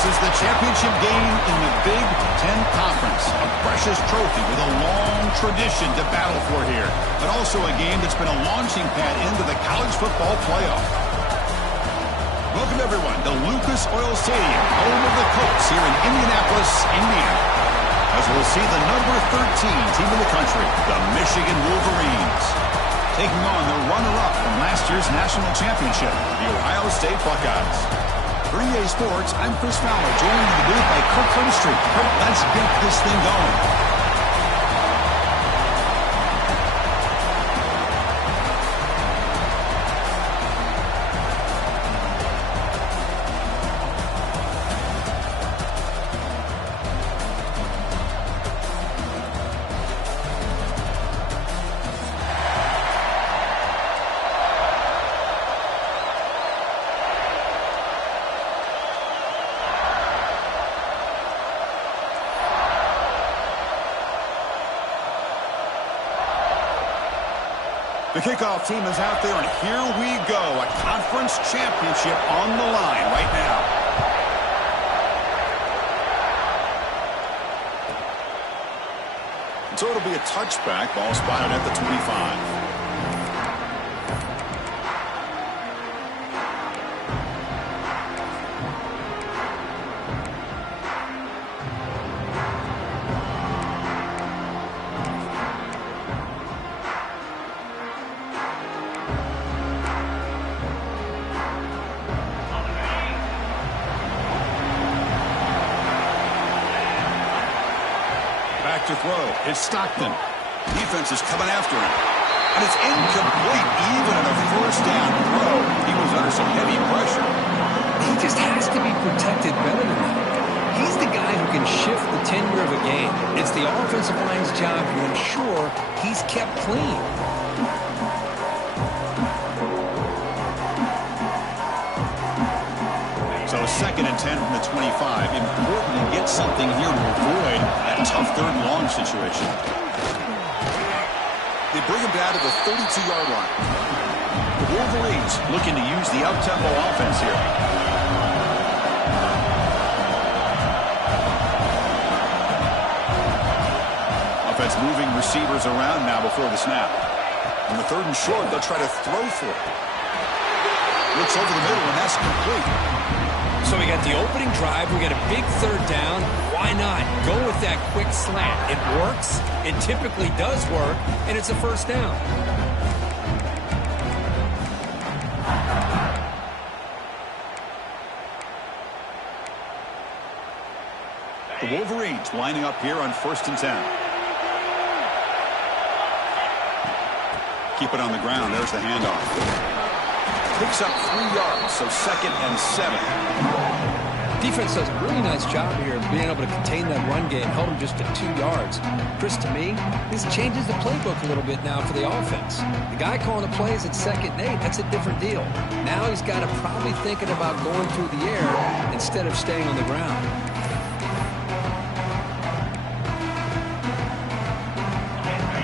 This is the championship game in the Big Ten Conference. A precious trophy with a long tradition to battle for here, but also a game that's been a launching pad into the college football playoff. Welcome, everyone, to Lucas Oil Stadium, home of the Colts here in Indianapolis, Indiana. As we'll see the number 13 team in the country, the Michigan Wolverines, taking on the runner-up from last year's national championship, the Ohio State Buckeyes. For EA Sports, I'm Chris Fowler, joined in the booth by Kirk Street. Kirk, let's get this thing going. The kickoff team is out there, and here we go. A conference championship on the line right now. So it'll be a touchback. Ball spotted at the 25. To throw. It's Stockton. Defense is coming after him. And it's incomplete. Even at a first down throw, he was under some heavy pressure. He just has to be protected better than that. He's the guy who can shift the tenure of a game. It's the offensive line's job to ensure he's kept clean. So 2nd and 10 from the 25. Important to get something here to avoid that tough 3rd and long situation. They bring him down to the 32-yard line. The Wolverines looking to use the up-tempo offense here. Offense moving receivers around now before the snap. On the 3rd and short, they'll try to throw for it. Looks over the middle, and that's complete. So we got the opening drive. We got a big 3rd down. Why not? Go with that quick slant. It works. It typically does work, and it's a 1st down. The Wolverines lining up here on 1st and 10. Keep it on the ground. There's the handoff. Picks up 3 yards, so 2nd and 7. Defense does a really nice job here of being able to contain that run game, held him just to 2 yards. Chris, to me, this changes the playbook a little bit now for the offense. The guy calling the plays at 2nd and 8, that's a different deal. Now he's got to probably thinking about going through the air instead of staying on the ground.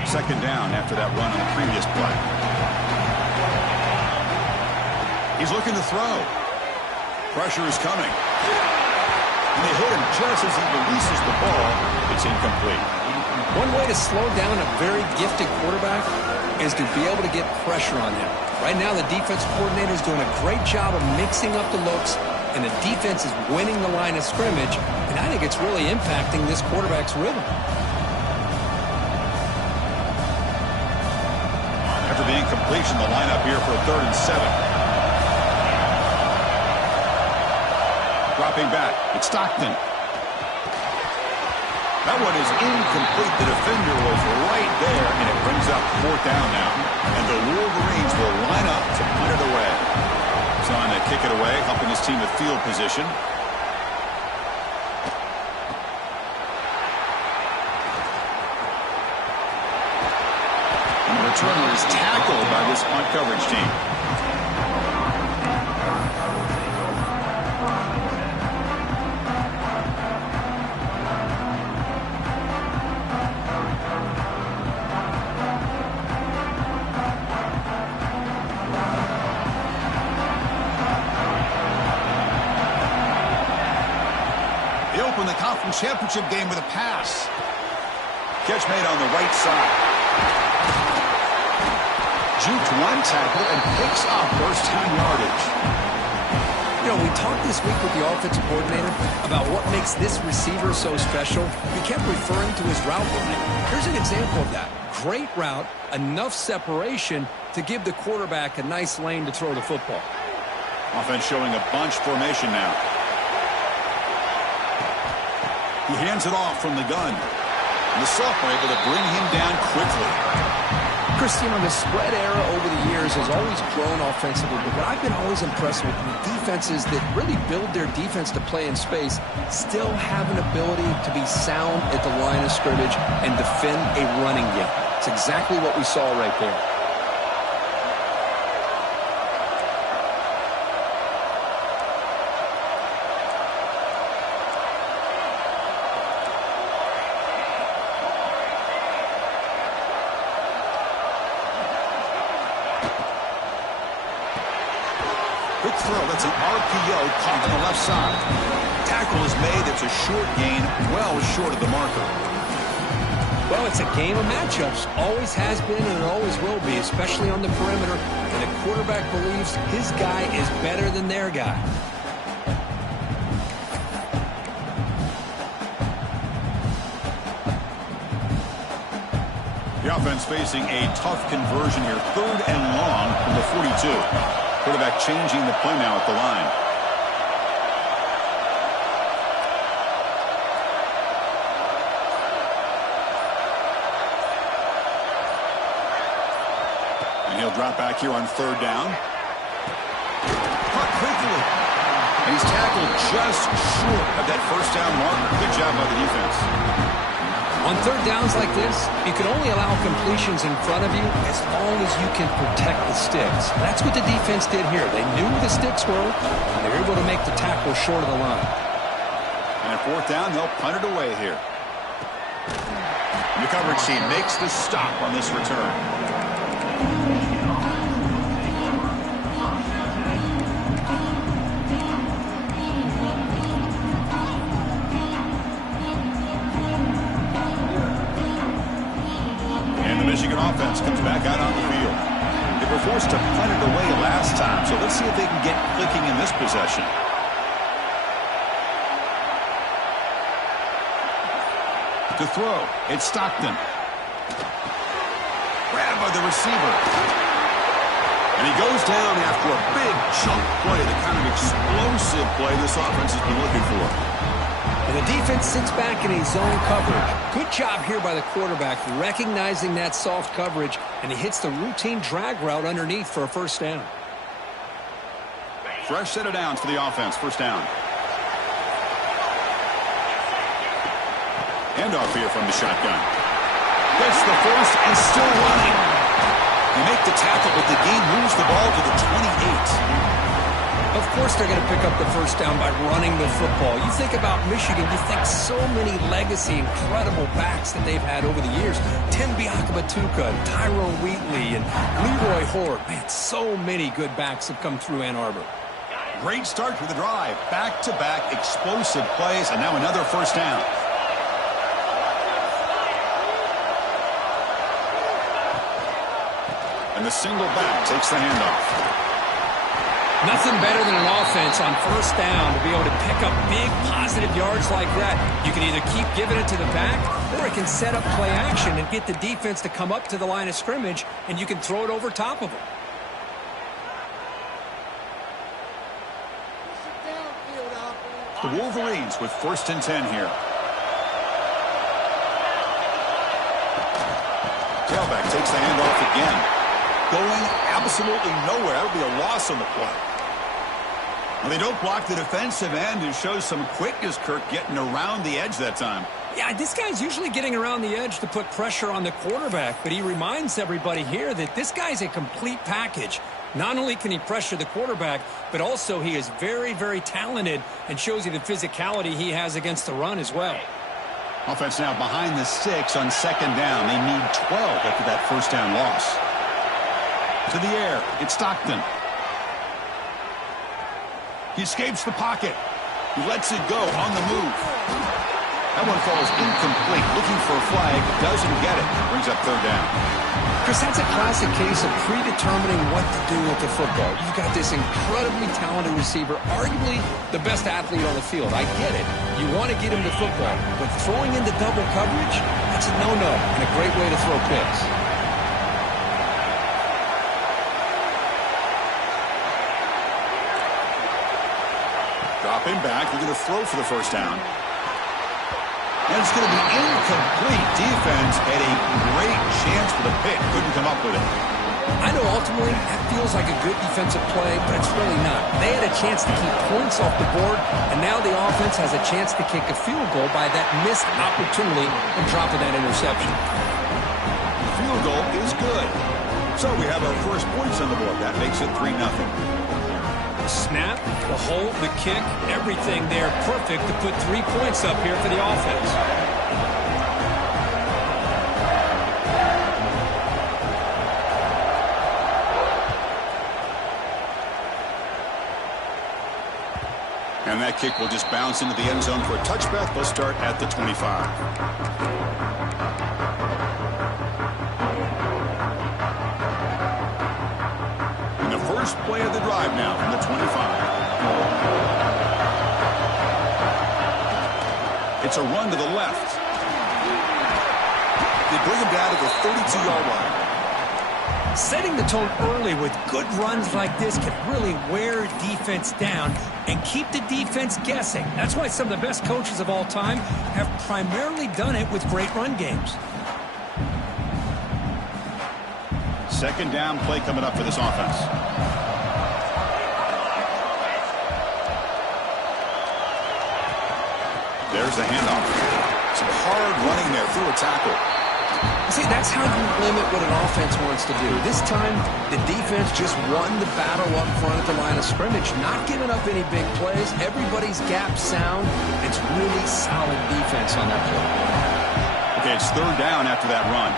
Second down after that run on the previous play. He's looking to throw. Pressure is coming. And they hit him just as he releases the ball. It's incomplete. One way to slow down a very gifted quarterback is to be able to get pressure on him. Right now, the defense coordinator is doing a great job of mixing up the looks, and the defense is winning the line of scrimmage, and I think it's really impacting this quarterback's rhythm. After the incompletion, the lineup here for a 3rd and 7. Dropping back, it's Stockton. That one is incomplete. The defender was right there, and it brings up 4th down now. And the Wolverines will line up to punt it away. It's on to kick it away, helping his team with field position. And the returner is tackled by this punt coverage team. The conference championship game with a pass. Catch made on the right side. Juked one tackle and picks up first-time yardage. You know, we talked this week with the offensive coordinator about what makes this receiver so special. He kept referring to his route running. Here's an example of that. Great route, enough separation to give the quarterback a nice lane to throw the football. Offense showing a bunch formation now. He hands it off from the gun. And the sophomore able to bring him down quickly. Chris, you know, the spread era over the years has always grown offensively, but what I've been always impressed with defenses that really build their defense to play in space still have an ability to be sound at the line of scrimmage and defend a running game. It's exactly what we saw right there. throw. That's an RPO caught on the left side. Tackle is made. It's a short gain, well short of the marker. Well, it's a game of matchups. Always has been and it always will be, especially on the perimeter. And the quarterback believes his guy is better than their guy. The offense facing a tough conversion here. 3rd and long from the 42. Quarterback changing the play now at the line. And he'll drop back here on 3rd down. Caught quickly. And he's tackled just short of that first down marker. Good job by the defense. On 3rd downs like this, you can only allow completions in front of you as long as you can protect the sticks. That's what the defense did here. They knew where the sticks were, and they were able to make the tackle short of the line. And at 4th down, they'll punt it away here. And the coverage team makes the stop on this return. Michigan offense comes back out on the field. They were forced to punt it away last time, so let's see if they can get clicking in this possession. To throw, it's Stockton. Grabbed by the receiver. And he goes down after a big chunk play, the kind of explosive play this offense has been looking for. And the defense sits back in a zone coverage. Good job here by the quarterback, recognizing that soft coverage, and he hits the routine drag route underneath for a first down. Fresh set of downs for the offense, first down. Handoff here from the shotgun. Gets the first and still running. They make the tackle, but the game moves the ball to the 28. Of course they're going to pick up the first down by running the football. You think about Michigan, you think so many legacy, incredible backs that they've had over the years. Tim Biakabatuka, Tyrone Wheatley, and Leroy Horde. Man, so many good backs have come through Ann Arbor. Great start for the drive. Back-to-back explosive plays, and now another first down. And the single back takes the handoff. Nothing better than an offense on first down to be able to pick up big positive yards like that. You can either keep giving it to the back, or it can set up play action and get the defense to come up to the line of scrimmage, and you can throw it over top of them. The Wolverines with 1st and 10 here. Tailback takes the handoff again. Going absolutely nowhere. That would be a loss on the play. Well, they don't block the defensive end and shows some quickness, Kirk, getting around the edge that time. Yeah, this guy's usually getting around the edge to put pressure on the quarterback, but he reminds everybody here that this guy's a complete package. Not only can he pressure the quarterback, but also he is very, very talented and shows you the physicality he has against the run as well. Offense now behind the 6 on 2nd down. They need 12 after that first down loss. To the air, it's Stockton. He escapes the pocket. He lets it go on the move. That one falls incomplete. Looking for a flag, doesn't get it. Brings up 3rd down. Chris, that's a classic case of predetermining what to do with the football. You've got this incredibly talented receiver, arguably the best athlete on the field. I get it. You want to get him the football, but throwing into double coverage, that's a no-no and a great way to throw picks. Dropping back, they're going to throw for the first down. And it's going to be incomplete. Defense had a great chance for the pick. Couldn't come up with it. I know ultimately that feels like a good defensive play, but it's really not. They had a chance to keep points off the board, and now the offense has a chance to kick a field goal by that missed opportunity and dropping that interception. The field goal is good. So we have our first points on the board. That makes it 3-0. The snap, the hold, the kick, everything there perfect to put 3 points up here for the offense. And that kick will just bounce into the end zone for a touchback. They'll start at the 25. And the first play of the drive now from the 25. It's a run to the left. They bring him down to the 32-yard line. Setting the tone early with good runs like this can really wear defense down and keep the defense guessing. That's why some of the best coaches of all time have primarily done it with great run games. Second down play coming up for this offense. There's the handoff. Some hard running there through a tackle. See, that's how you limit what an offense wants to do. This time, the defense just won the battle up front at the line of scrimmage, not giving up any big plays. Everybody's gap sound. It's really solid defense on that play. Okay, it's third down after that run.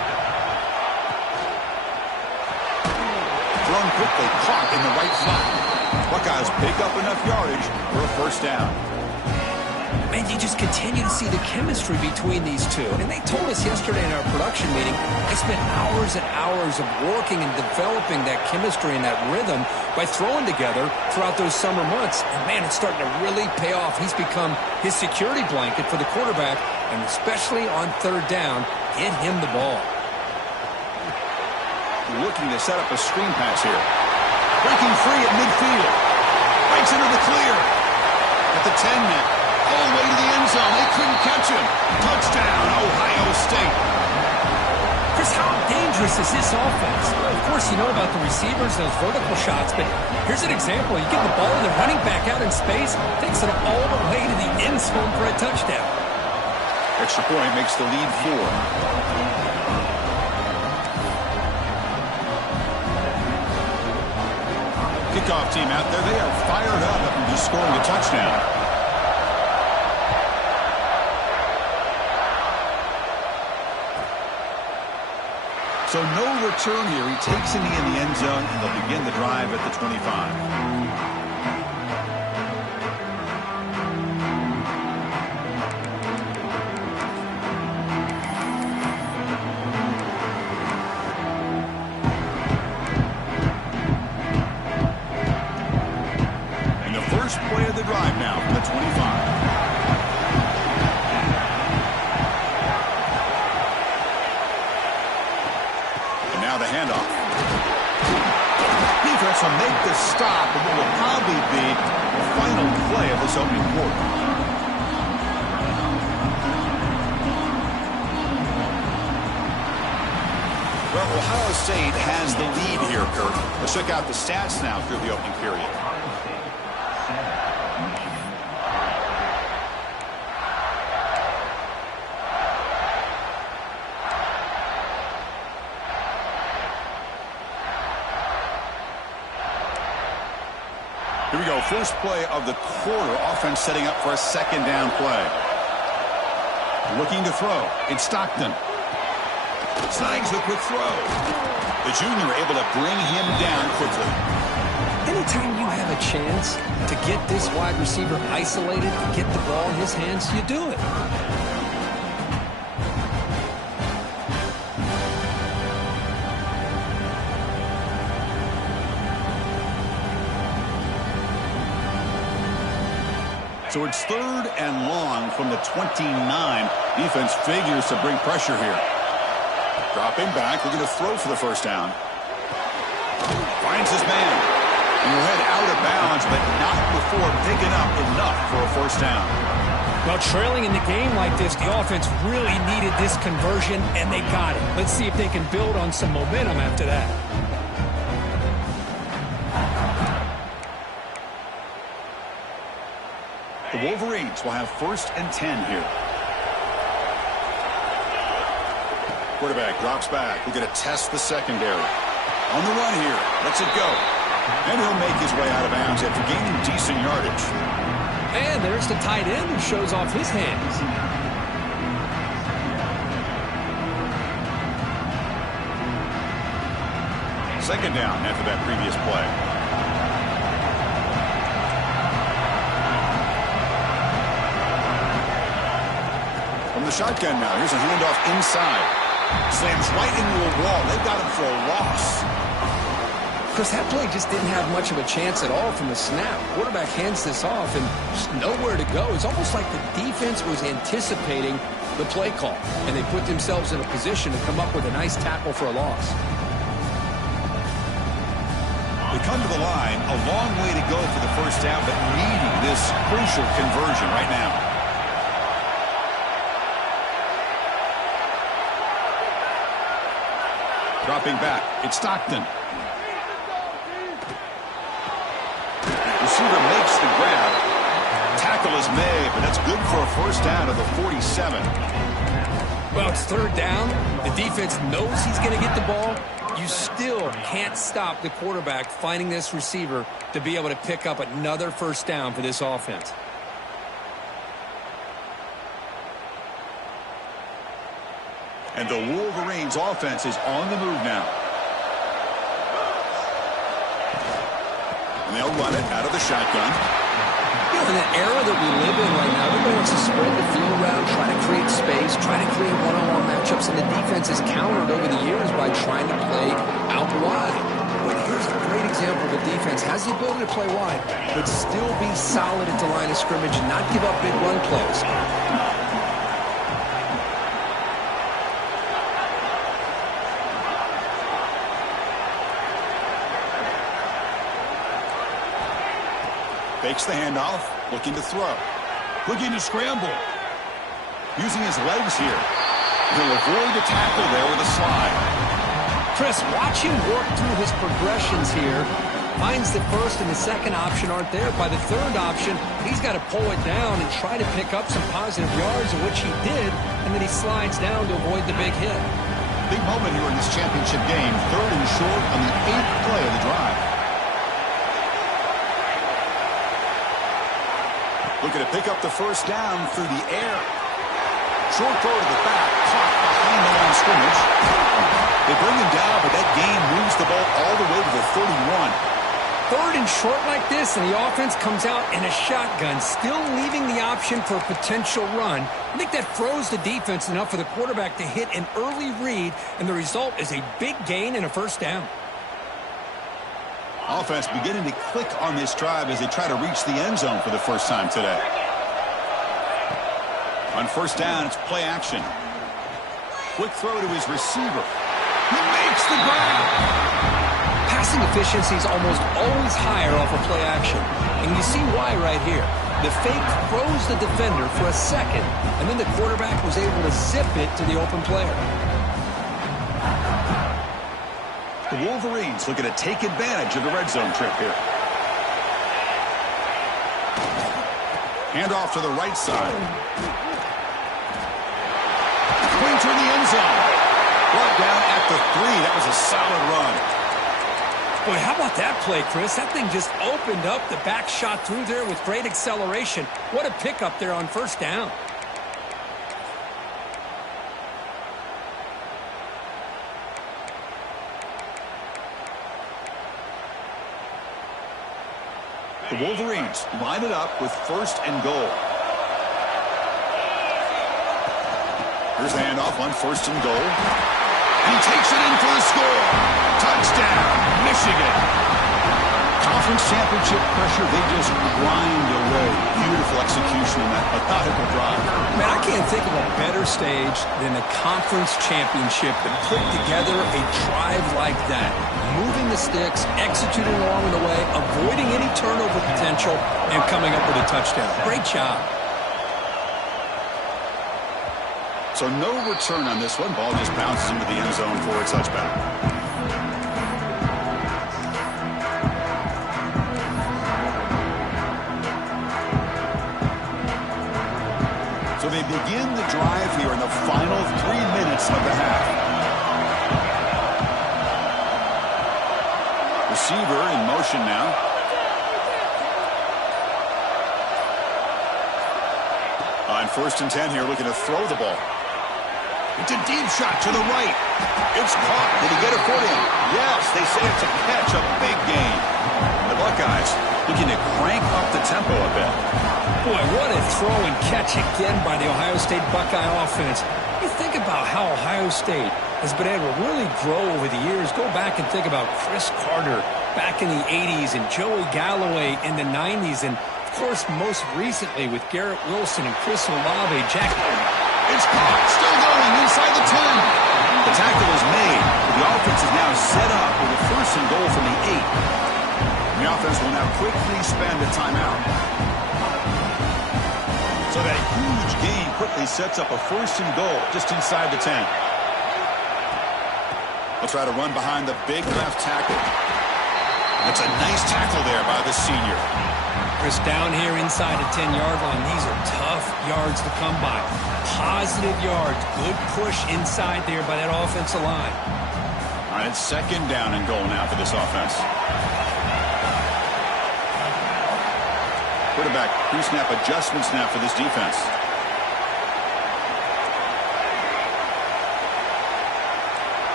Thrown quickly, caught in the right flat. Buckeyes pick up enough yardage for a first down. Man, you just continue to see the chemistry between these two. And they told us yesterday in our production meeting, they spent hours and hours of working and developing that chemistry and that rhythm by throwing together throughout those summer months. And, man, it's starting to really pay off. He's become his security blanket for the quarterback, and especially on third down, get him the ball. Looking to set up a screen pass here. Breaking free at midfield. Breaks into the clear. At the 10 now. All the way to the end zone. They couldn't catch him. Touchdown, Ohio State. Chris, how dangerous is this offense? Well, of course, you know about the receivers, those vertical shots, but here's an example. You get the ball and the running back out in space, takes it all the way to the end zone for a touchdown. Extra point makes the lead 4. Kickoff team out there. They are fired up after just scoring a touchdown. So no return here. He takes it in the end zone, and they'll begin the drive at the 25. And the first play of the drive now from the 25. The handoff. Defense will make the stop, and what will probably be the final play of this opening quarter. Well, Ohio State has the lead here, Kurt. Let's check out the stats now through the opening period. Here we go. First play of the quarter. Offense setting up for a second down play. Looking to throw. It's Stockton. Snags the quick throw. The junior able to bring him down quickly. Anytime you have a chance to get this wide receiver isolated and get the ball in his hands, you do it. So it's third and long from the 29. Defense figures to bring pressure here. Dropping back, looking to throw for the first down. Finds his man. And he'll head out of bounds, but not before picking up enough for a first down. Well, trailing in the game like this, the offense really needed this conversion, and they got it. Let's see if they can build on some momentum after that. The Wolverines will have first and 10 here. Quarterback drops back. We're going to test the secondary. On the run here. Lets it go. And he'll make his way out of bounds after gaining decent yardage. And there's the tight end who shows off his hands. Second down after that previous play. the shotgun now. Here's a handoff inside. Slams right into a wall. They've got him for a loss. Chris, that play just didn't have much of a chance at all from the snap. Quarterback hands this off and just nowhere to go. It's almost like the defense was anticipating the play call, and they put themselves in a position to come up with a nice tackle for a loss. We come to the line, a long way to go for the first down, but needing this crucial conversion right now. Dropping back, it's Stockton. Receiver makes the grab. Tackle is made, but that's good for a first down of the 47. Well, it's third down. The defense knows he's going to get the ball. You still can't stop the quarterback finding this receiver to be able to pick up another first down for this offense. And the Wolverines offense is on the move now. And they'll run it out of the shotgun. In an era that we live in right now, everybody wants to spread the field around, try to create space, try to create one-on-one matchups, and the defense has countered over the years by trying to play out wide. But here's a great example of a defense has the ability to play wide, but still be solid at the line of scrimmage and not give up big run plays. Fakes the handoff, looking to throw. Looking to scramble. Using his legs here. He'll avoid the tackle there with a slide. Chris, watch him work through his progressions here. Finds the first and the second option aren't there. By the third option, he's got to pull it down and try to pick up some positive yards, of which he did, and then he slides down to avoid the big hit. Big moment here in this championship game. Third and short on the 8th play of the drive. Looking to pick up the first down through the air. Short throw to the back, caught behind the line of scrimmage. They bring him down, but that gain moves the ball all the way to the 31. Third and short like this, and the offense comes out in a shotgun, still leaving the option for a potential run. I think that froze the defense enough for the quarterback to hit an early read, and the result is a big gain and a first down. Offense beginning to click on this drive as they try to reach the end zone for the first time today. On first down, it's play action. Quick throw to his receiver. He makes the grab. Passing efficiency is almost always higher off of play action. And you see why right here. The fake froze the defender for a second, and then the quarterback was able to zip it to the open player. The Wolverines looking to take advantage of the red zone trip here. Handoff to the right side. Pointer in the end zone. Brought down at the 3. That was a solid run. Boy, how about that play, Chris? That thing just opened up. The back shot through there with great acceleration. What a pickup there on first down. The Wolverines line it up with first and goal. Here's the handoff on first and goal. And he takes it in for the score. Touchdown, Michigan. Conference championship pressure, they just grind away. Beautiful execution in that methodical drive. Man, I can't think of a better stage than the conference championship to put together a drive like that. Moving the sticks, executing along the way, avoiding any turnover potential, and coming up with a touchdown. Great job. So no return on this one. Ball just bounces into the end zone for a touchback. So they begin the drive here in the final 3 minutes of the half. Receiver in motion now. On first and 10 here, looking to throw the ball. It's a deep shot to the right. It's caught. Did he get it for him? Yes, they say it's a catch, a big gain. The Buckeyes looking to crank up the tempo a bit. Boy, what a throw and catch again by the Ohio State Buckeye offense. You think about how Ohio State has been able to really grow over the years. Go back and think about Chris Carter back in the 80s and Joey Galloway in the 90s. And, of course, most recently with Garrett Wilson and Chris Olave. It's caught. Still going inside the 10. The tackle is made. The offense is now set up with a 1st and goal from the 8. The offense will now quickly spend a timeout. So that huge gain quickly sets up a 1st and goal just inside the 10. They'll try to run behind the big left tackle. That's a nice tackle there by the senior. Chris, down here inside the 10-yard line, these are tough yards to come by. Positive yards. Good push inside there by that offensive line. All right, it's 2nd down and goal now for this offense. Quarterback pre-snap adjustment snap for this defense.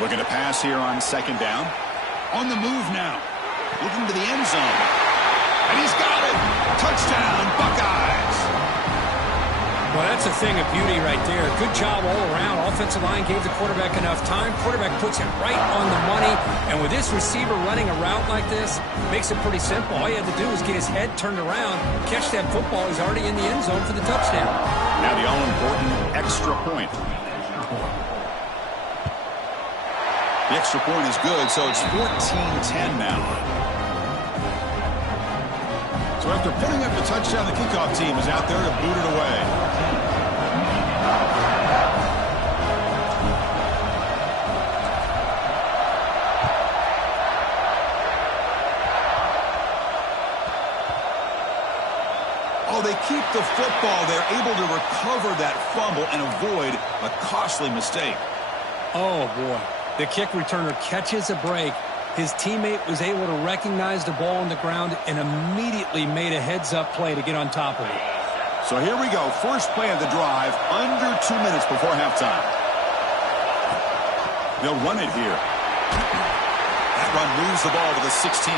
Looking to pass here on 2nd down. On the move now. Looking to the end zone. And he's got it. Touchdown, Buckeyes. Well, that's a thing of beauty right there. Good job all around. Offensive line gave the quarterback enough time. Quarterback puts it right on the money. And with this receiver running a route like this, makes it pretty simple. All you had to do was get his head turned around, catch that football. He's already in the end zone for the touchdown. Now the all-important extra point. The extra point is good, so it's 14-10 now. So after putting up the touchdown, the kickoff team is out there to boot it away. Oh, they keep the football. They're able to recover that fumble and avoid a costly mistake. Oh, boy. The kick returner catches a break. His teammate was able to recognize the ball on the ground and immediately made a heads-up play to get on top of it. So here we go. First play of the drive, under 2 minutes before halftime. They'll run it here. That run moves the ball to the 16.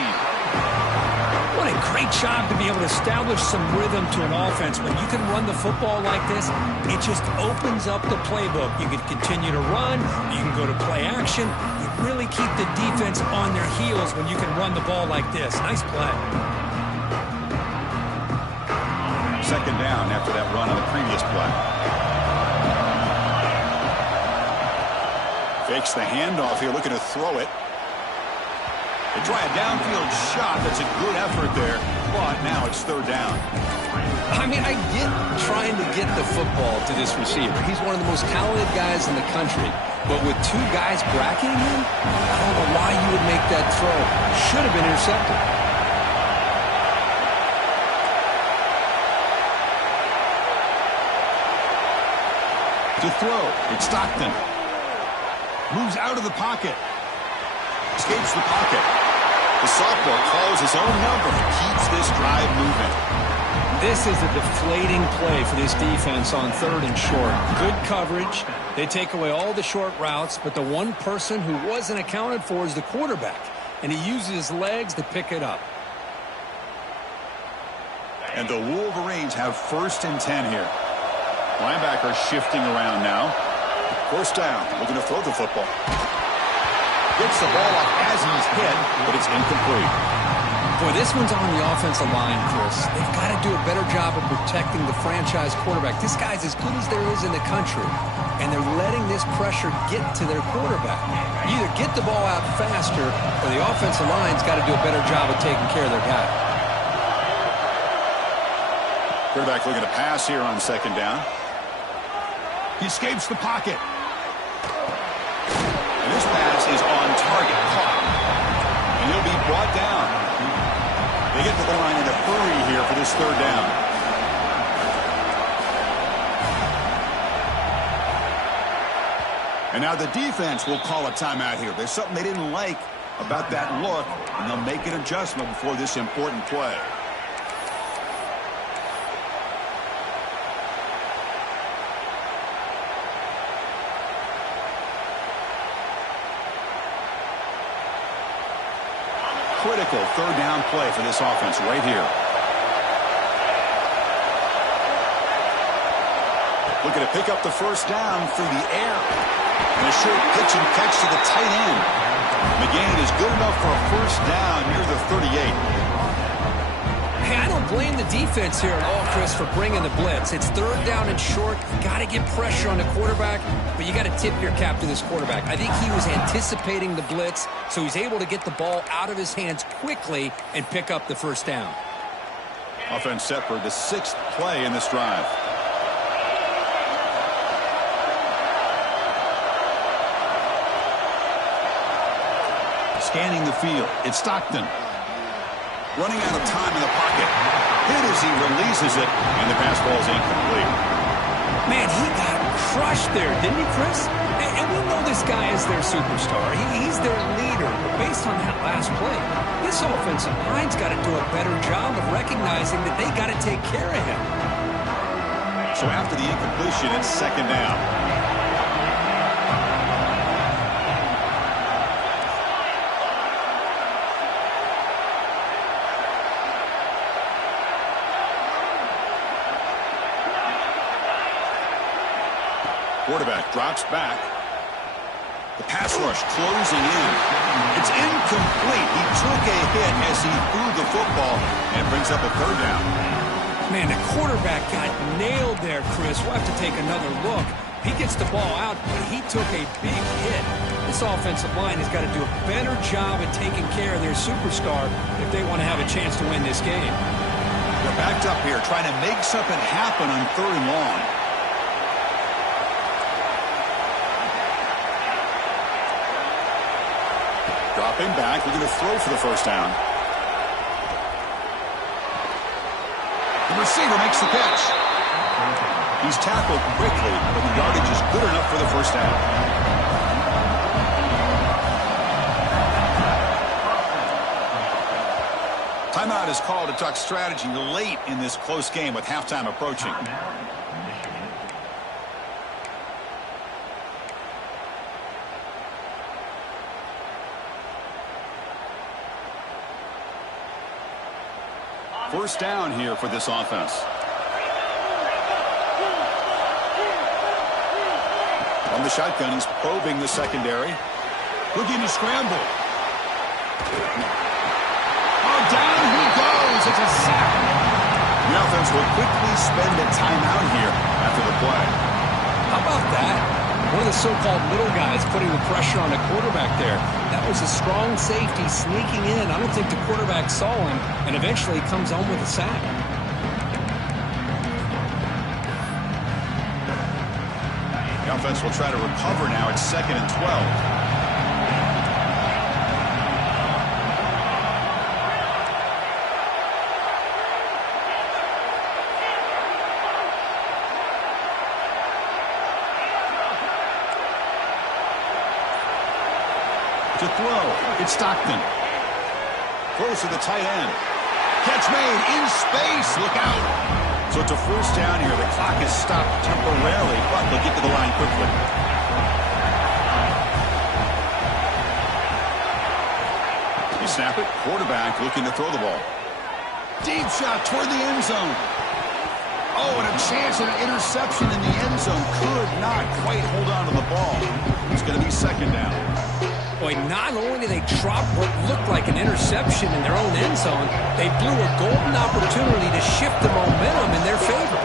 What a great job to be able to establish some rhythm to an offense. When you can run the football like this, it just opens up the playbook. You can continue to run. You can go to play action. You really keep the defense on their heels when you can run the ball like this. Nice play. 2nd down after that run on the previous play. Fakes the handoff here, looking to throw it. They try a downfield shot. That's a good effort there, but now it's 3rd down. I mean, I get trying to get the football to this receiver. He's one of the most talented guys in the country. But with 2 guys bracketing him, I don't know why you would make that throw. Should have been intercepted. To throw, it's Stockton. Moves out of the pocket. Escapes the pocket. The sophomore calls his own number. Keeps this drive moving. This is a deflating play for this defense on 3rd and short. Good coverage. They take away all the short routes, but the one person who wasn't accounted for is the quarterback, and he uses his legs to pick it up. And the Wolverines have 1st and 10 here. Linebacker shifting around now. 1st down, looking to throw the football. Gets the ball off as he's hit, but it's incomplete. Boy, this one's on the offensive line, Chris. They've got to do a better job of protecting the franchise quarterback. This guy's as good as there is in the country, and they're letting this pressure get to their quarterback. You either get the ball out faster, or the offensive line's got to do a better job of taking care of their guy. Quarterback looking to pass here on 2nd down. He escapes the pocket. And this pass is on target, caught. And he'll be brought down. They get to the line in a hurry here for this 3rd down. And now the defense will call a timeout here. There's something they didn't like about that look, and they'll make an adjustment before this important play. critical third down play for this offense right here. Looking to pick up the first down through the air. And a short pitch and catch to the tight end. McGinn is good enough for a first down near the 38. Hey, I don't blame the defense here at all, Chris, for bringing the blitz. It's third down and short. You got to get pressure on the quarterback, but you got to tip your cap to this quarterback. I think he was anticipating the blitz, so he's able to get the ball out of his hands quickly and pick up the first down. Offense set for the 6th play in this drive. Scanning the field, it's Stockton. Running out of time in the pocket. Hit as he releases it, and the pass ball is incomplete. Man, he got crushed there, didn't he, Chris? And we know this guy is their superstar. He's their leader. But based on that last play, this offensive line's got to do a better job of recognizing that they got to take care of him. So after the incompletion, it's second down. Quarterback drops back. The pass rush closing in. It's incomplete. He took a hit as he threw the football and brings up a third down. Man, the quarterback got nailed there, Chris. We'll have to take another look. He gets the ball out, but he took a big hit. This offensive line has got to do a better job at taking care of their superstar if they want to have a chance to win this game. They're backed up here trying to make something happen on third and long. Dropping back, we're going to throw for the first down. The receiver makes the catch. He's tackled quickly, but the yardage is good enough for the first down. Timeout is called to talk strategy late in this close game with halftime approaching. First down here for this offense. On the shotgun, he's probing the secondary. Looking to scramble. Oh, down he goes. It's a sack. The offense will quickly spend a timeout here after the play. How about that? One of the so-called little guys putting the pressure on the quarterback there. That was a strong safety sneaking in. I don't think the quarterback saw him, and eventually comes home with a sack. The offense will try to recover now. It's 2nd and 12. To throw, it's Stockton. Throws to the tight end. Catch made in space. Look out. So it's a first down here. The clock is stopped temporarily, but they'll get to the line quickly. You snap it. Quarterback looking to throw the ball. Deep shot toward the end zone. Oh, and a chance at an interception in the end zone. Could not quite hold on to the ball. It's going to be second down. Boy, not only did they drop what looked like an interception in their own end zone, they blew a golden opportunity to shift the momentum in their favor.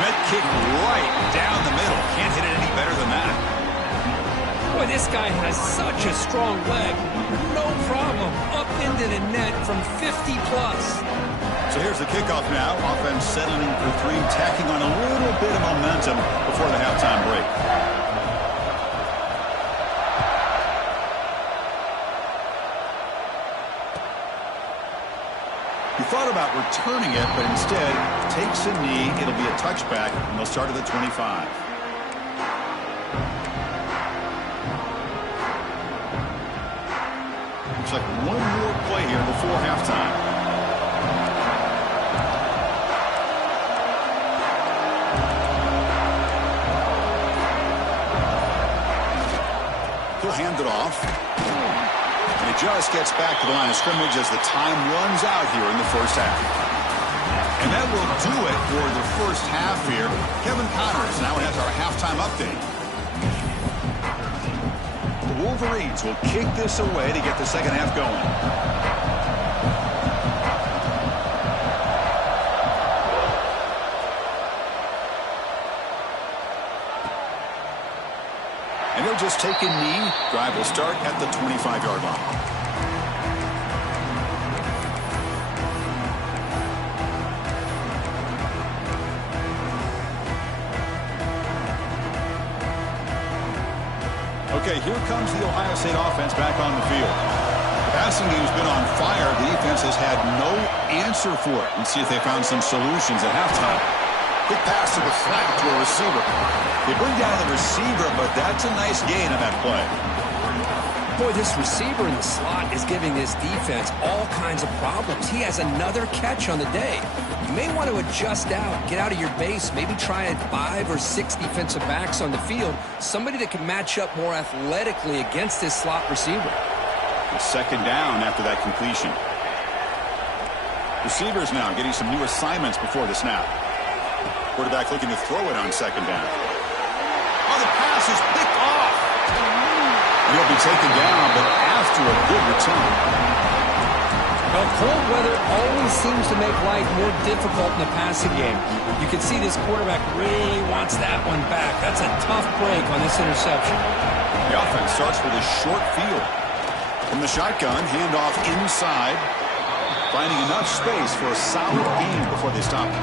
Met kick right down the middle. Can't hit it any better than that. Boy, this guy has such a strong leg. No problem. Up into the net from 50-plus. So here's the kickoff now. Offense settling in for 3, tacking on a little bit of momentum before the halftime break. He thought about returning it, but instead takes a knee. It'll be a touchback, and they'll start at the 25. Looks like one more play here before halftime. He'll hand it off. And he just gets back to the line of scrimmage as the time runs out here in the first half. And that will do it for the first half here. Kevin Connors now has our halftime update. The Wolverines will kick this away to get the second half going. And he'll just take a knee. Drive will start at the 25-yard line. Okay, here comes the Ohio State offense back on the field. The passing game's been on fire. The defense has had no answer for it. Let's see if they found some solutions at halftime. Quick pass to the flat to a receiver. They bring down the receiver, but that's a nice gain on that play. Boy, this receiver in the slot is giving this defense all kinds of problems. He has another catch on the day. You may want to adjust out, get out of your base, maybe try 5 or 6 defensive backs on the field, somebody that can match up more athletically against this slot receiver. It's second down after that completion. Receivers now getting some new assignments before the snap. Quarterback looking to throw it on second down. Oh, the pass is picked off. And he'll be taken down, but after a good return. Well, cold weather always seems to make life more difficult in the passing game. You can see this quarterback really wants that one back. That's a tough break on this interception. The offense starts with a short field. From the shotgun, handoff inside. Finding enough space for a solid gain before they stop it.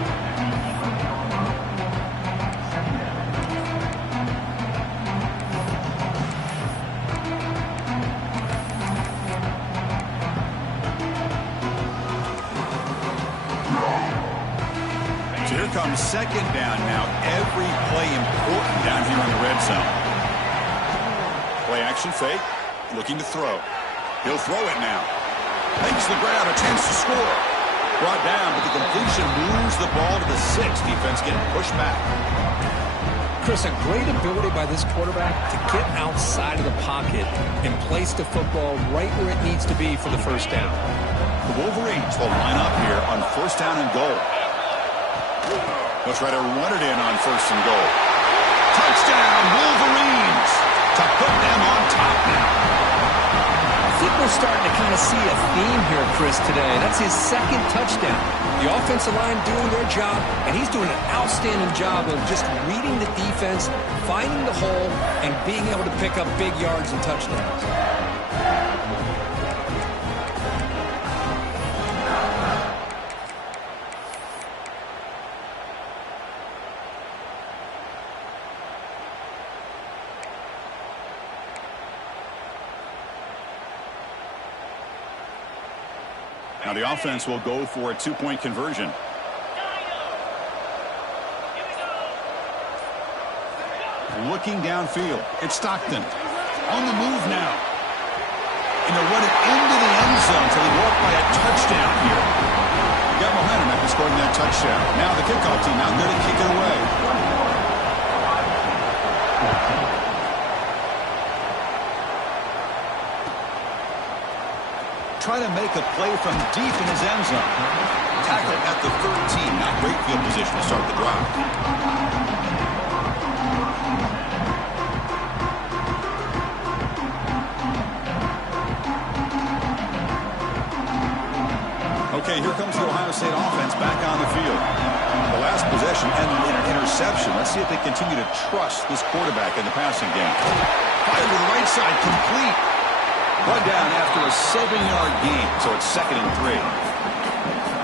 Here comes second down now. Every play important down here in the red zone. Play action fake. Looking to throw. He'll throw it now. Makes the grab. A chance to score. Brought down, but the completion moves the ball to the 6. Defense getting pushed back. Chris, a great ability by this quarterback to get outside of the pocket and place the football right where it needs to be for the first down. The Wolverines will line up here on first down and goal. Let's try to run it in on first and goal. Touchdown, Wolverines, to put them on top now. I think we're starting to kind of see a theme here, Chris, today. That's his second touchdown. The offensive line doing their job, and he's doing an outstanding job of just reading the defense, finding the hole, and being able to pick up big yards and touchdowns. Now the offense will go for a 2-point conversion. Looking downfield. It's Stockton. On the move now. And they'll run it into the end zone until they walk by a touchdown here. They got momentum after scoring that touchdown. Now the kickoff team out there to kick it away. Try to make a play from deep in his end zone. Tackle at the 13. Not great field position to start the drive. Okay, here comes the Ohio State offense back on the field. The last possession ended in an interception. Let's see if they continue to trust this quarterback in the passing game. Fire to the right side, complete. Brought down after a 7-yard gain, so it's 2nd and 3.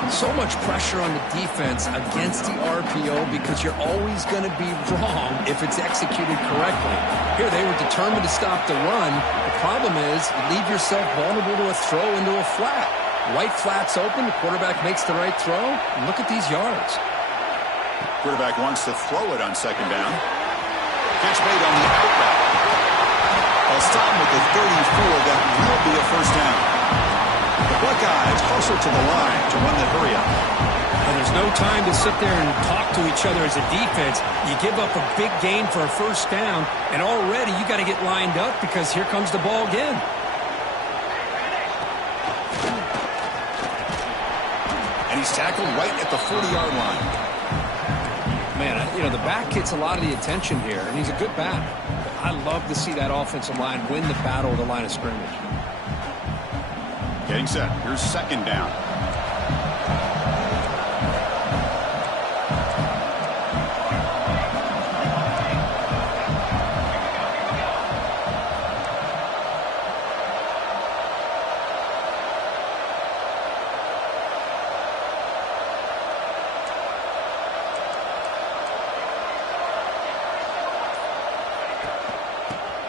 So much pressure on the defense against the RPO because you're always going to be wrong if it's executed correctly. Here, they were determined to stop the run. The problem is you leave yourself vulnerable to a throw into a flat. Right flat's open, the quarterback makes the right throw, and look at these yards. Quarterback wants to throw it on second down. Catch made on the outlet. I'll stop him with the 34. That will be a first down. The Buckeyes closer to the line to run the hurry up. And there's no time to sit there and talk to each other as a defense. You give up a big gain for a first down, and already you got to get lined up because here comes the ball again. And he's tackled right at the 40-yard line. Man, you know, the back gets a lot of the attention here, and he's a good back. I love to see that offensive line win the battle at the line of scrimmage. Getting set. Here's second down.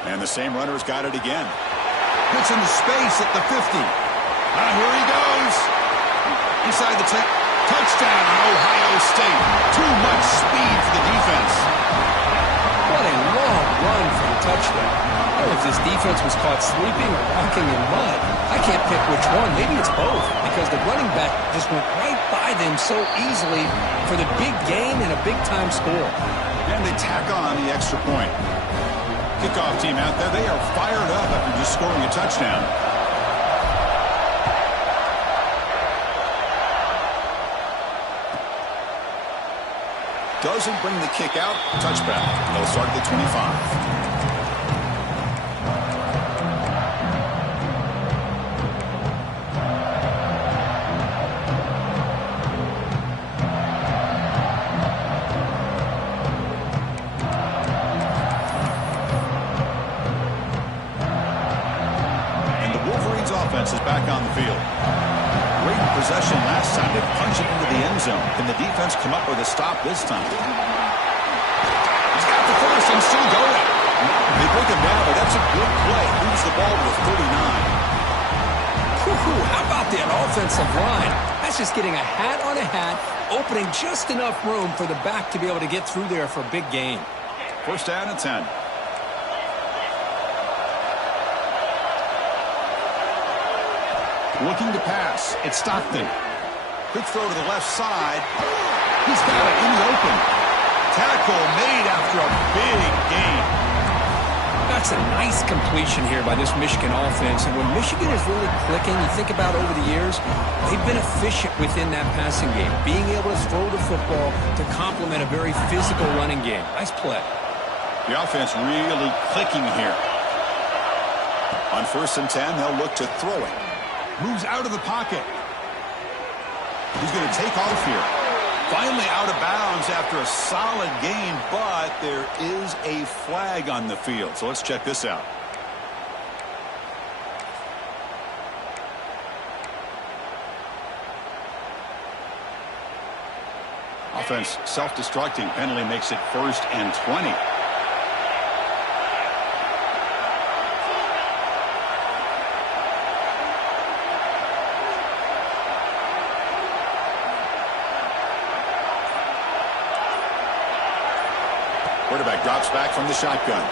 And the same runner's got it again. Gets into space at the 50. Here he goes. Inside the 10. Touchdown, Ohio State. Too much speed for the defense. What a long run for the touchdown. I don't know if this defense was caught sleeping or walking in mud. I can't pick which one. Maybe it's both, because the running back just went right by them so easily for the big gain and a big-time score. And they tack on the extra point. Kickoff team out there, they are fired up after just scoring a touchdown. Doesn't bring the kick out. Touchback. They'll start at the 25. Offense is back on the field. Great possession last time. They punched it into the end zone. Can the defense come up with a stop this time? He's got the first and still going. They bring him down, but that's a good play. Moves the ball to the 39. How about that offensive line? That's just getting a hat on a hat, opening just enough room for the back to be able to get through there for a big gain. First down and 10. Looking to pass. It's Stockton. Quick throw to the left side. He's got it in the open. Tackle made after a big gain. That's a nice completion here by this Michigan offense. And when Michigan is really clicking, you think about over the years, they've been efficient within that passing game, being able to throw the football to complement a very physical running game. Nice play. The offense really clicking here. On first and 10, they'll look to throw it. Moves out of the pocket. He's going to take off here. Finally out of bounds after a solid gain, but there is a flag on the field. So let's check this out. Offense self-destructing. Penalty makes it first and 20. Quarterback drops back from the shotgun.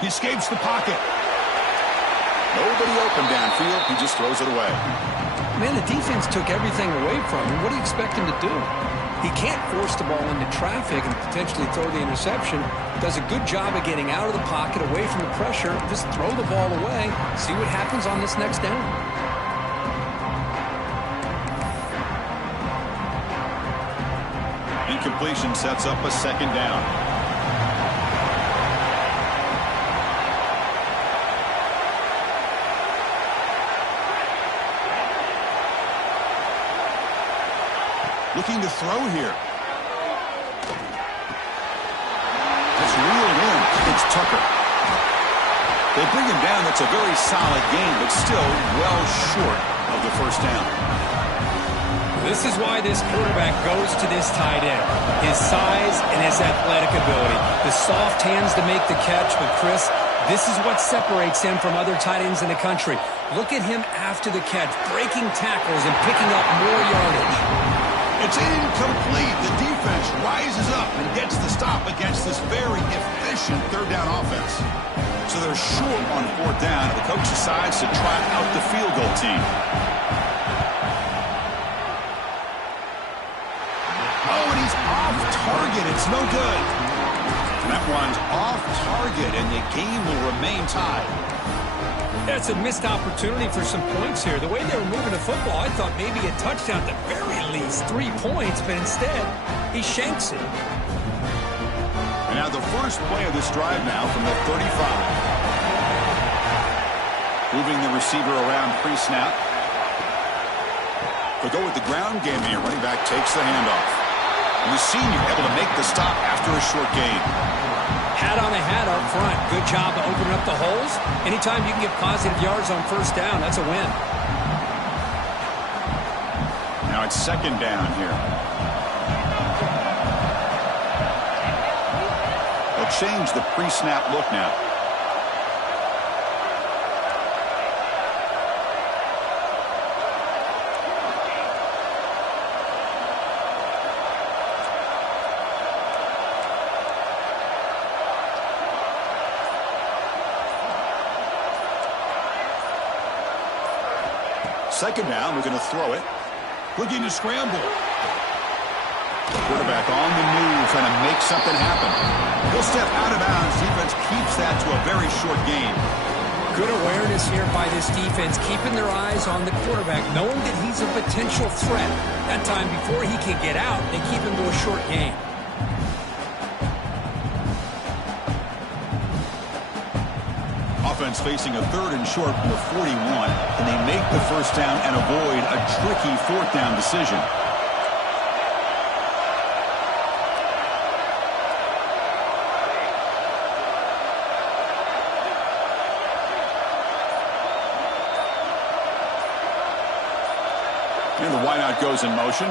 He escapes the pocket. Nobody open downfield. He just throws it away. Man, the defense took everything away from him. What do you expect him to do? He can't force the ball into traffic and potentially throw the interception. Does a good job of getting out of the pocket, away from the pressure. Just throw the ball away. See what happens on this next down. Incompletion sets up a second down. Looking to throw here. That's reeled in. It's Tucker. They bring him down. That's a very solid game, but still well short of the first down. This is why this quarterback goes to this tight end. His size and his athletic ability. The soft hands to make the catch, but Chris, this is what separates him from other tight ends in the country. Look at him after the catch, breaking tackles and picking up more yardage. It's incomplete. The defense rises up and gets the stop against this very efficient third down offense. So they're short on fourth down, and the coach decides to try out the field goal team. Oh, and he's off target. It's no good. And that one's off target, and the game will remain tied. That's a missed opportunity for some points here. The way they were moving the football, I thought maybe a touchdown at the very least, 3 points, but instead, he shanks it. And now the first play of this drive now from the 35. Moving the receiver around pre-snap. They'll go with the ground game here. Running back takes the handoff. And the senior able to make the stop after a short gain. Hat on a hat up front. Good job of opening up the holes. Anytime you can get positive yards on first down, that's a win. Now it's second down here. They'll change the pre-snap look now. Second down, we're going to throw it. Looking to scramble. The quarterback on the move, trying to make something happen. He'll step out of bounds. Defense keeps that to a very short gain. Good awareness here by this defense, keeping their eyes on the quarterback, knowing that he's a potential threat. That time, before he can get out, they keep him to a short gain. Offense facing a third and short from the 41. Can they make the first down and avoid a tricky fourth down decision? And the wideout goes in motion.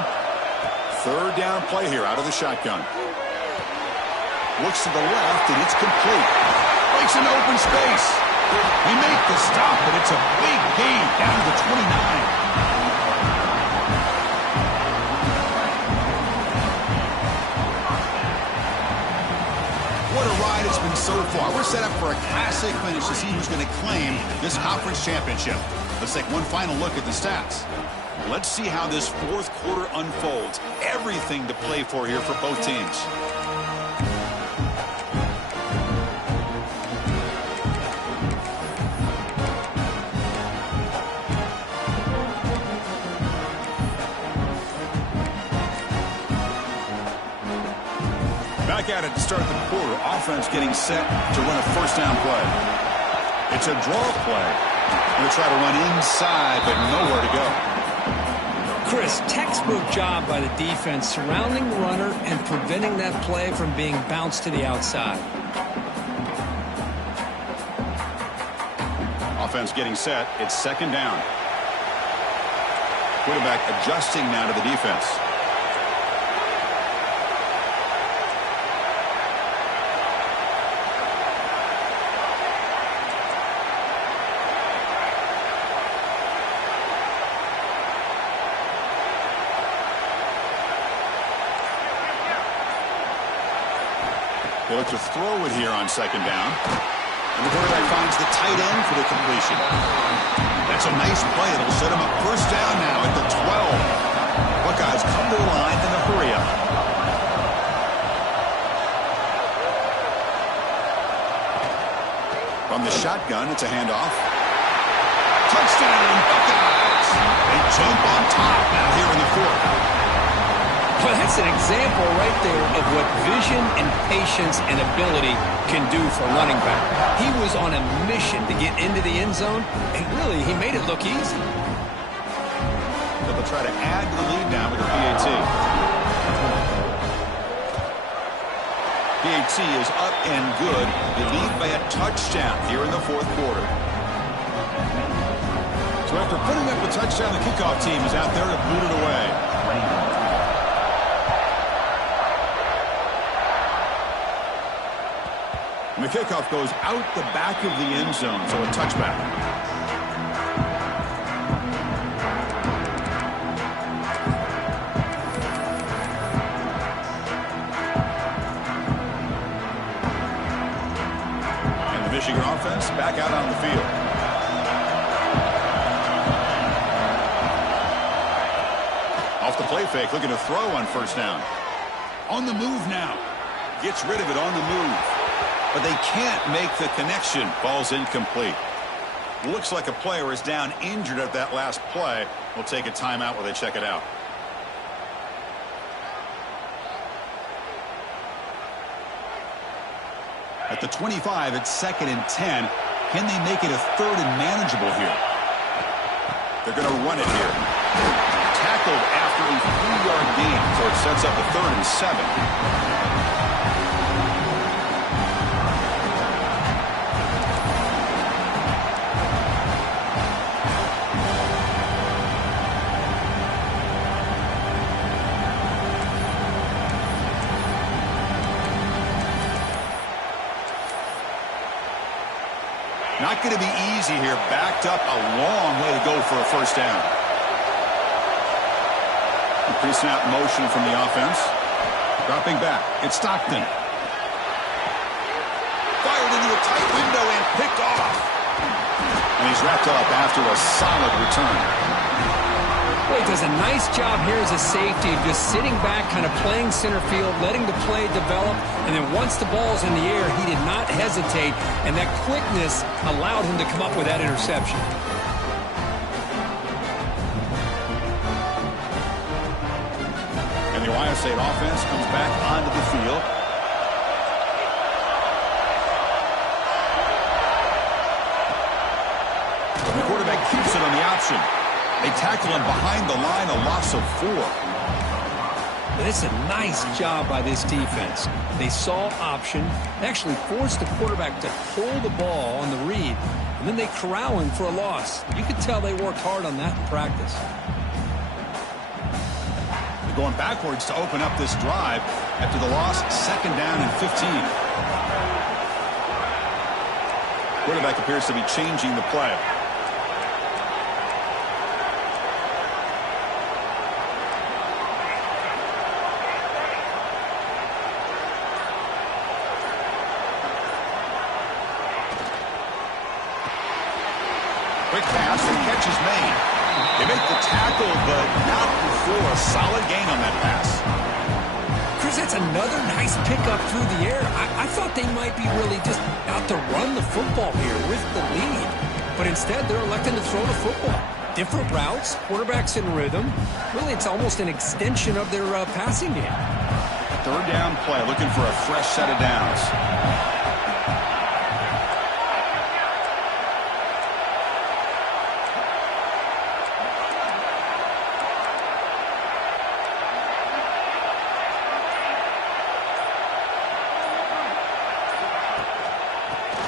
Third down play here out of the shotgun. Looks to the left, and it's complete. Breaks an open space. They make the stop, but it's a big gain down to the 29. What a ride it's been so far. We're set up for a classic finish to see who's going to claim this conference championship. Let's take one final look at the stats. Let's see how this fourth quarter unfolds. Everything to play for here for both teams. Back at it to start the quarter. Offense getting set to run a first down play. It's a draw play. Going to try to run inside, but nowhere to go. Chris, textbook job by the defense surrounding the runner and preventing that play from being bounced to the outside. Offense getting set. It's second down. Quarterback adjusting now to the defense. They look to throw it here on second down. And the quarterback finds the tight end for the completion. That's a nice play. It'll set him up first down now at the 12. Buckeyes come to the line in a hurry up. From the shotgun, it's a handoff. Touchdown, Buckeyes! They jump on top now here in the fourth. Well, that's an example right there of what vision and patience and ability can do for running back. He was on a mission to get into the end zone, and really, he made it look easy. They'll try to add to the lead now with the PAT. PAT is up and good. They lead by a touchdown here in the fourth quarter. So after putting up a touchdown, the kickoff team is out there to boot it away. And the kickoff goes out the back of the end zone, so a touchback. Michigan offense back out on the field. Off the play fake, looking to throw on first down. On the move now. Gets rid of it on the move. But they can't make the connection. Ball's incomplete. Looks like a player is down injured at that last play. We'll take a timeout while they check it out. At the 25, it's 2nd and 10. Can they make it a 3rd and manageable here? They're going to run it here. Tackled after a 3-yard gain, so it sets up a 3rd and 7. Not going to be easy here. Backed up a long way to go for a first down. Pre-snap motion from the offense. Dropping back. It's Stockton. Fired into a tight window and picked off. And he's wrapped up after a solid return. Well, he does a nice job here as a safety, just sitting back, kind of playing center field, letting the play develop, and then once the ball's in the air, he did not hesitate, and that quickness allowed him to come up with that interception. And the Ohio State offense comes back onto the field. And the quarterback keeps it on the option. They tackle him behind the line, a loss of 4. But it's a nice job by this defense. They saw option, actually forced the quarterback to pull the ball on the read, and then they corral him for a loss. You could tell they worked hard on that in practice. They're going backwards to open up this drive after the loss, 2nd down and 15. Quarterback appears to be changing the play. Quick pass, and catch is made. They make the tackle, but not before a solid gain on that pass. Chris, that's another nice pickup through the air. I thought they might be really just out to run the football here with the lead. But instead, they're electing to throw the football. Different routes, quarterbacks in rhythm. Really, it's almost an extension of their passing game. 3rd down play, looking for a fresh set of downs.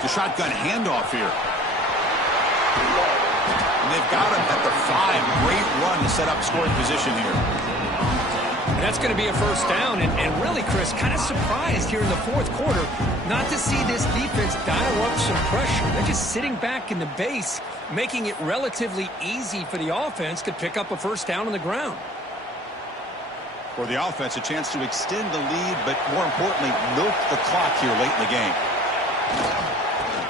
The shotgun handoff here. And they've got him at the 5. Great run to set up scoring position here. And that's going to be a first down. And really, Chris, kind of surprised here in the 4th quarter not to see this defense dial up some pressure. They're just sitting back in the base, making it relatively easy for the offense to pick up a first down on the ground. For the offense, a chance to extend the lead, but more importantly, milk the clock here late in the game.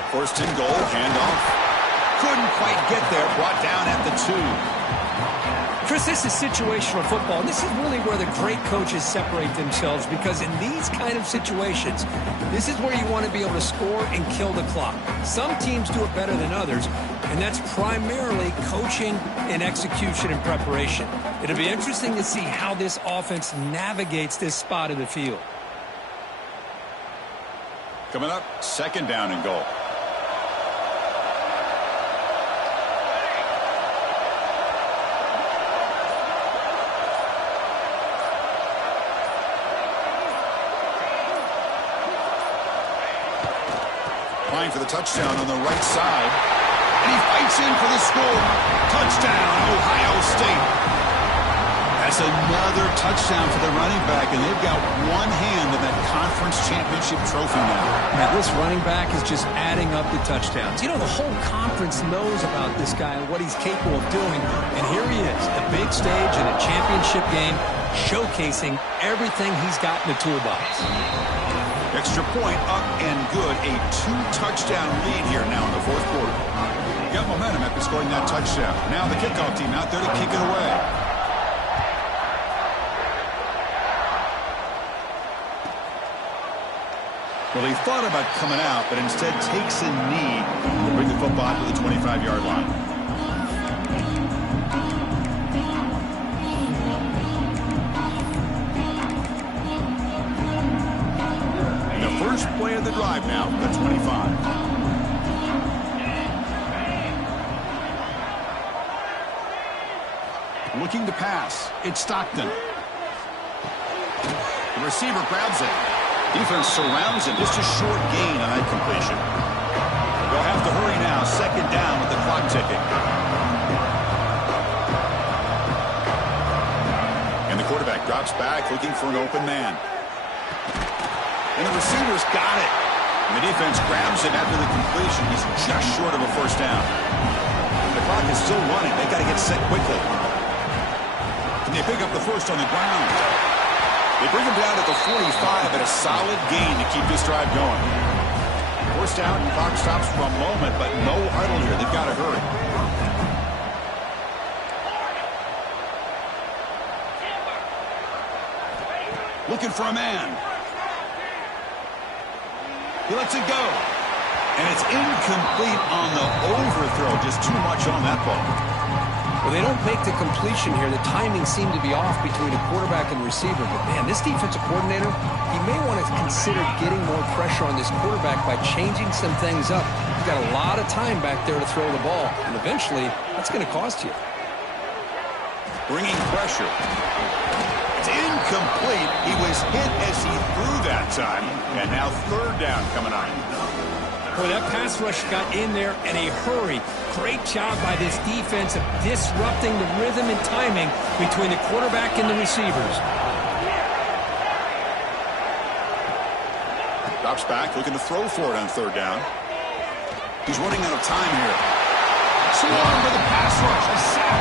1st and goal, handoff. Couldn't quite get there, brought down at the 2. Chris, this is situational football. This is really where the great coaches separate themselves, because in these kind of situations, this is where you want to be able to score and kill the clock. Some teams do it better than others, and that's primarily coaching and execution and preparation. It'll be interesting to see how this offense navigates this spot of the field. Coming up, 2nd down and goal. Applying for the touchdown on the right side. And he fights in for the score. Touchdown, Ohio State. That's another touchdown for the running back, and they've got one hand in that conference championship trophy now. Now, this running back is just adding up the touchdowns. You know, the whole conference knows about this guy and what he's capable of doing, and here he is, the big stage in a championship game, showcasing everything he's got in the toolbox. Extra point up and good. A 2-touchdown lead here now in the fourth quarter. Got momentum after scoring that touchdown. Now the kickoff team out there to kick it away. Well, he thought about coming out, but instead takes a knee to bring the football to the 25-yard line. And the first play of the drive now, the 25. Looking to pass. It's Stockton. The receiver grabs it. Defense surrounds him. Just a short gain on that completion. They'll have to hurry now. Second down with the clock ticking. And the quarterback drops back looking for an open man. And the receiver's got it. And the defense grabs him after the completion. He's just short of a first down. The clock is still running. They got to get set quickly. And they pick up the first on the ground. They bring him down at the 45 at a solid gain to keep this drive going. First down, clock stops for a moment, but no huddle here. They've got to hurry. Looking for a man. He lets it go. And it's incomplete on the overthrow. Just too much on that ball. Well, they don't make the completion here. The timing seemed to be off between a quarterback and receiver. But, man, this defensive coordinator, he may want to consider getting more pressure on this quarterback by changing some things up. You've got a lot of time back there to throw the ball. And eventually, that's going to cost you. Bringing pressure. It's incomplete. He was hit as he threw that time. And now third down coming on. Boy, that pass rush got in there in a hurry. Great job by this defense of disrupting the rhythm and timing between the quarterback and the receivers. Drops back, looking to throw for it on third down. He's running out of time here. Swarmed with a pass rush, a sack.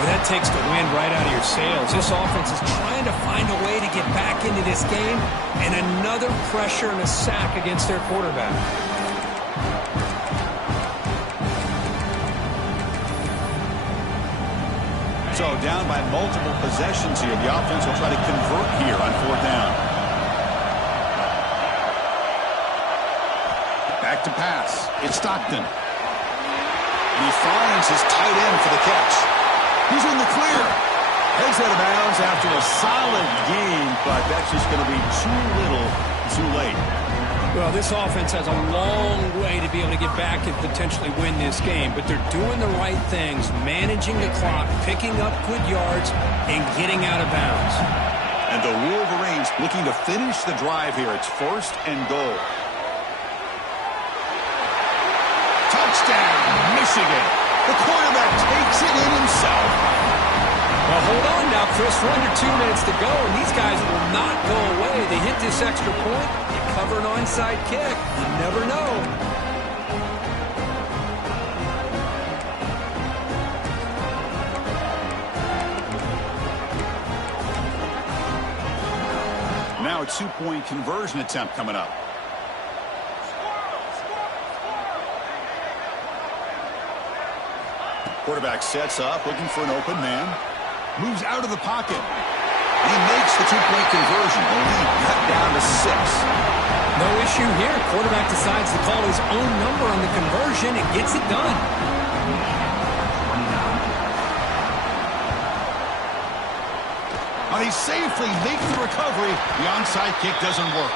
Well, that takes the wind right out of your sails. This offense is trying to find a way to get back into this game, and another pressure and a sack against their quarterback. So down by multiple possessions here. The offense will try to convert here on fourth down. Back to pass. It's Stockton. He finds his tight end for the catch. He's in the clear. Heads out of bounds after a solid game, but that's just going to be too little, too late. Well, this offense has a long way to be able to get back and potentially win this game, but they're doing the right things, managing the clock, picking up good yards, and getting out of bounds. And the Wolverines looking to finish the drive here. It's first and goal. Touchdown, Michigan. The quarterback takes it in himself. Well, hold on now, Chris. We're under 2 minutes to go, and these guys will not go away. They hit this extra point. You cover an onside kick. You never know. Now a 2-point conversion attempt coming up. Quarterback sets up, looking for an open man. Moves out of the pocket. He makes the 2-point conversion. The lead cut down to 6. No issue here. Quarterback decides to call his own number on the conversion and gets it done. He safely makes the recovery. The onside kick doesn't work.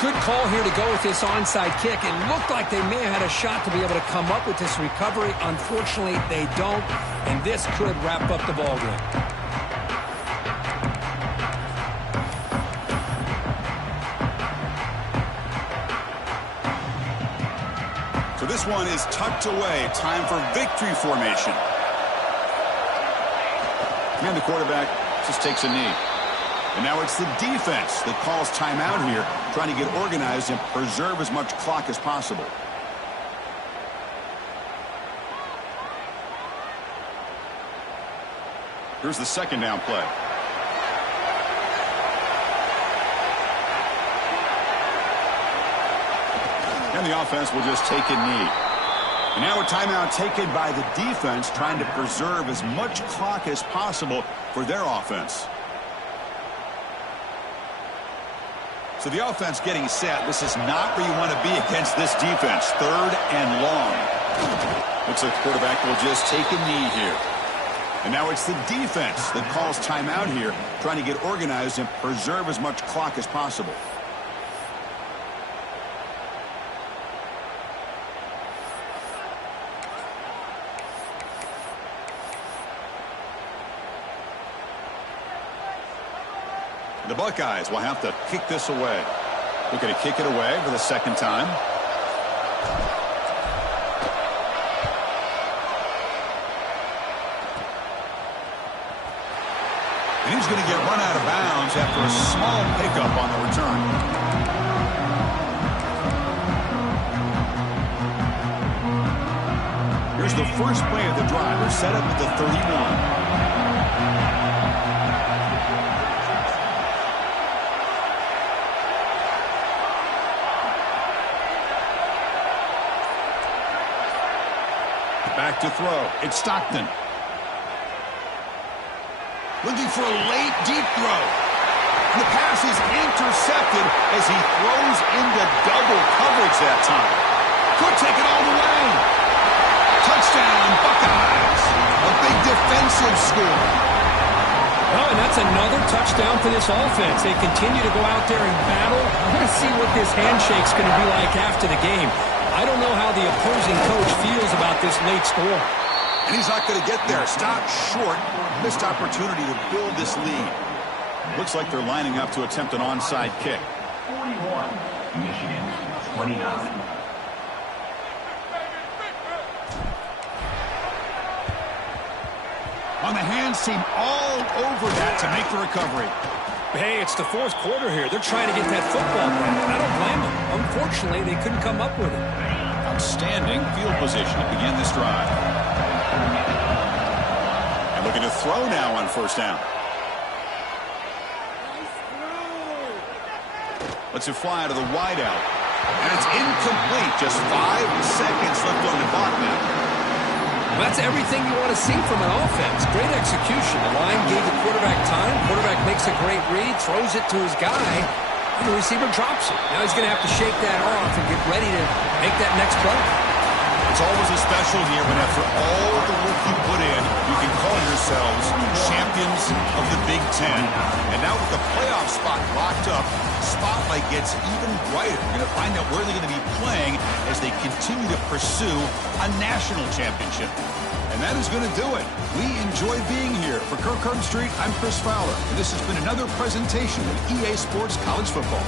Good call here to go with this onside kick. It looked like they may have had a shot to be able to come up with this recovery. Unfortunately, they don't, and this could wrap up the ballgame. So this one is tucked away. Time for victory formation. And the quarterback just takes a knee. And now it's the defense that calls timeout here, trying to get organized and preserve as much clock as possible. Here's the second down play. And the offense will just take a knee. And now a timeout taken by the defense, trying to preserve as much clock as possible for their offense. So the offense getting set. This is not where you want to be against this defense. 3rd and long. Looks like the quarterback will just take a knee here. And now it's the defense that calls timeout here, trying to get organized and preserve as much clock as possible. The Buckeyes will have to kick this away. Looking to kick it away for the 2nd time. And he's going to get run out of bounds after a small pickup on the return. Here's the first play of the drive. They're set up at the 31. Back to throw. It's Stockton. Looking for a late, deep throw. And the pass is intercepted as he throws into double coverage that time. Could take it all the way. Touchdown, Buckeyes. A big defensive score. Oh, and that's another touchdown for this offense. They continue to go out there and battle. I want to see what this handshake's going to be like after the game. I don't know how the opposing coach feels about this late score. And he's not going to get there. Stopped short. Missed opportunity to build this lead. Looks like they're lining up to attempt an onside kick. 41, Michigan, 29. On the hands team all over that to make the recovery. Hey, it's the 4th quarter here. They're trying to get that football back. I don't blame them. Unfortunately, they couldn't come up with it. Outstanding field position to begin this drive. And looking to throw now on 1st down. Lets it fly to the wideout. And it's incomplete. Just 5 seconds left on the clock now. That's everything you want to see from an offense. Great execution. The line gave the quarterback time. Quarterback makes a great read, throws it to his guy, and the receiver drops it. Now he's going to have to shake that off and get ready to make that next play. It's always a special here when after all the work you put in, you can call yourselves champions of the Big Ten. And now with the playoff spot locked up, spotlight gets even brighter. We're going to find out where they're going to be playing as they continue to pursue a national championship. And that is going to do it. We enjoy being here. For Kirk Street, I'm Chris Fowler. And this has been another presentation of EA Sports College Football.